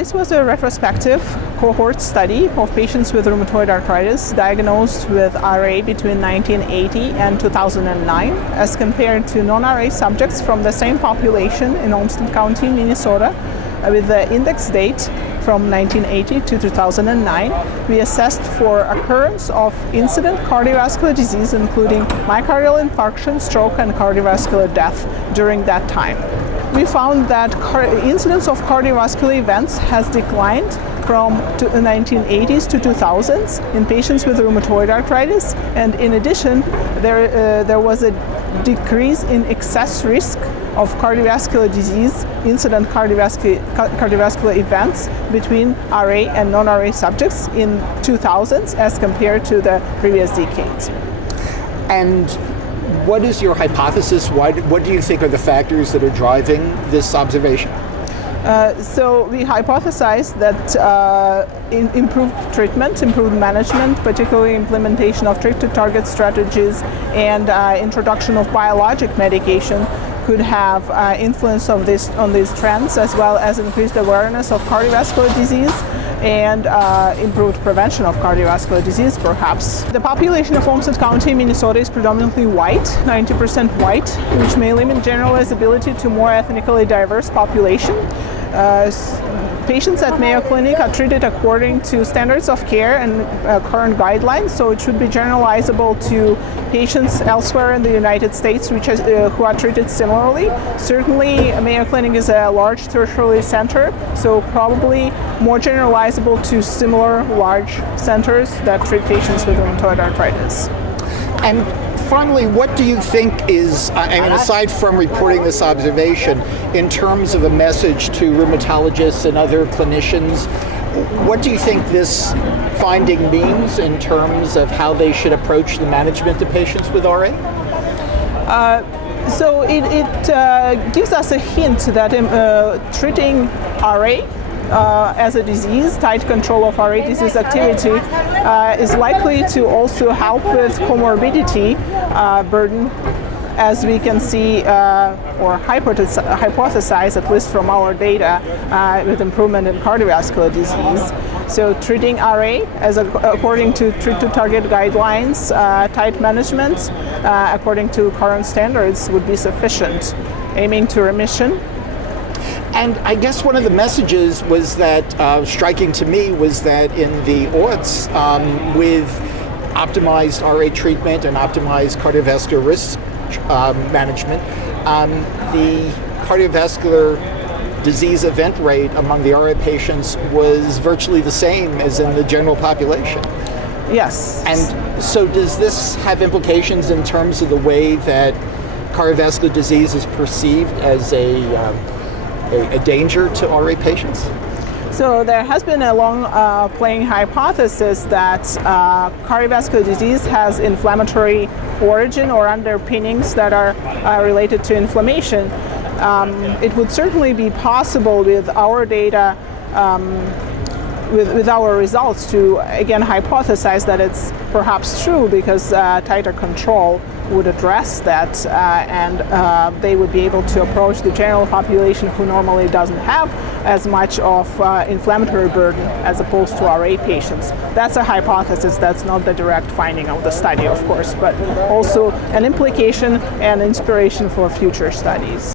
This was a retrospective cohort study of patients with rheumatoid arthritis diagnosed with RA between 1980 and 2009 as compared to non-RA subjects from the same population in Olmsted County, Minnesota, with the index date from 1980 to 2009. We assessed for occurrence of incident cardiovascular disease, including myocardial infarction, stroke, and cardiovascular death during that time. We found that incidence of cardiovascular events has declined from the 1980s to 2000s in patients with rheumatoid arthritis, and in addition, there was a decrease in excess risk of cardiovascular disease, incident cardiovascular events between RA and non-RA subjects in 2000s as compared to the previous decades. And what is your hypothesis? What do you think are the factors that are driving this observation? So we hypothesized that improved treatment, improved management, particularly implementation of treat-to-target strategies and introduction of biologic medication could have influence on these trends, as well as increased awareness of cardiovascular disease and improved prevention of cardiovascular disease, perhaps. The population of Olmsted County, Minnesota is predominantly white, 90% white, which may limit generalizability to more ethnically diverse population. Patients at Mayo Clinic are treated according to standards of care and current guidelines, so it should be generalizable to patients elsewhere in the United States who are treated similarly. Certainly, Mayo Clinic is a large tertiary center, so probably more generalizable to similar large centers that treat patients with rheumatoid arthritis. And finally, what do you think is, aside from reporting this observation, in terms of a message to rheumatologists and other clinicians, what do you think this finding means in terms of how they should approach the management of patients with RA? So it gives us a hint that treating RA as a disease, tight control of RA disease activity, is likely to also help with comorbidity burden, as we can see or hypothesize, at least from our data, with improvement in cardiovascular disease. So treating RA according to treat-to-target guidelines, tight management according to current standards would be sufficient, aiming to remission. And I guess one of the messages was that, striking to me, was that in the aughts, with optimized RA treatment and optimized cardiovascular risk management, the cardiovascular disease event rate among the RA patients was virtually the same as in the general population. Yes. And so does this have implications in terms of the way that cardiovascular disease is perceived as a danger to RA patients? So there has been a long playing hypothesis that cardiovascular disease has inflammatory origin or underpinnings that are related to inflammation. It would certainly be possible with our data, with our results, to again hypothesize that it's perhaps true, because tighter control would address that, and they would be able to approach the general population who normally doesn't have as much of inflammatory burden as opposed to RA patients. That's a hypothesis. That's not the direct finding of the study, of course, but also an implication and inspiration for future studies.